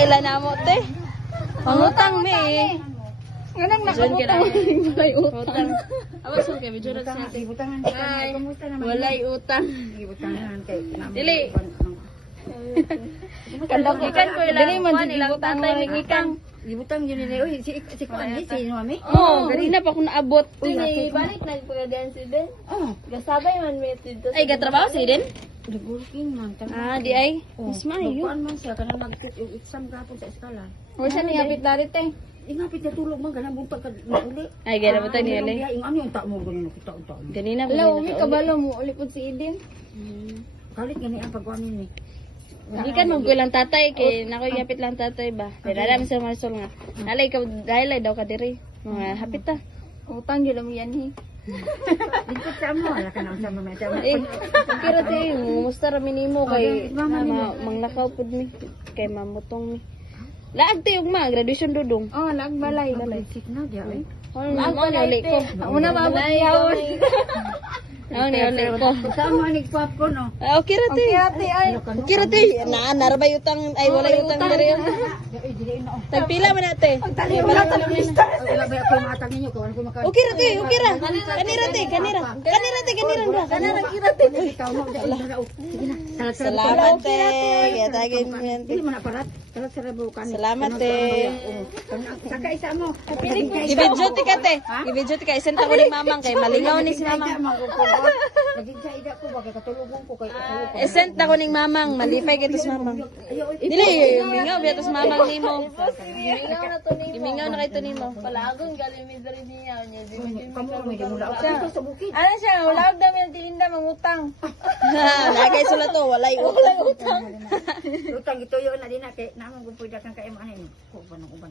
ilan na mo, te. Pangutang, me. Ganang nakabutang. Walay utang. Awas mo kayo, medyo natin natin. Ay, walay utang. Dili. Ikan ko ilang kuwan, ilang tatay, ikan. Ibutang yun nila. Uy, si Kuan, si Mami. Oo, ganina pa ako naabot. Uy, Balik na pagkadaan si Den. Gasabay man may dito. Ay, gatrabaho si Eden? Nagulking man. Ah, di ay. Mas maayo. Kuan man siya, kanang nag-tit yung exam gapon sa eskala. O siya niyapit darit eh. Ingapit na tulog man, ganang buntag ka uli. Ay, gana ba tayo ni Ale? Ano yung ta mo, ganyan nakita ang ta mo. Ganina pa Hello, rin may nakauli. kabalo mo ulipod si Eden. Kalit gani ang pagkuanin ni. Hindi ka mag lang tatay, kay nakoy yapit lang tatay ba? Pero alam sa marisol nga. Nalay ka, dahil daw ka diri. Mga hapit ta. Utang yun mo yan eh. Dito sa mo, wala ka na sa mo. Eh, kira tayo, musta rami nimo kay manglakaw pud mi. Kay mamutong mi. Laag tayo ma, graduation dudong. Oh, lagbalay. Sik na dia eh. Laag pa na ulit ko. Una ba ba yawon? Ano ni ulit ko. Sama ni popcorn no. Okay ra tayo. Ate ay. Okay ra tayo. Narabay utang, ay walay utang diri. Tagpila man nate. Wala ba ako matang ninyo ko ko maka. Okay ra tayo, okay ra. Kanira tayo, kanira. Kanira tayo, kanira ra. Kanira kira tayo. Ikaw mo sige na. Salamat te. Kaya tagin mo yan. Dili man aparat. Talag sa rebo kan. Salamat te. Saka isa mo. Ibidyo ti ka te. Ibidyo ti ka. Isenta ko ni mamang kay malingaw ni si mamang. Naging ida ko ba kay katulugon ko kay katulugon. Isent na ko ning mamang. Malipay kay tos mamang. Dili, mingaw biya tos mamang nimo. Mingaw na to ni. Imingaw na kay to nimo. Palagon galing mi diri niya niya. Kamu may mula ako sa bukid. Ano siya, wala daw may tinda mangutang. Lagay sula to, walay utang. Utang ito yo na din na kay namang gupuy dakan kay mo anin. Ko ba nang uban.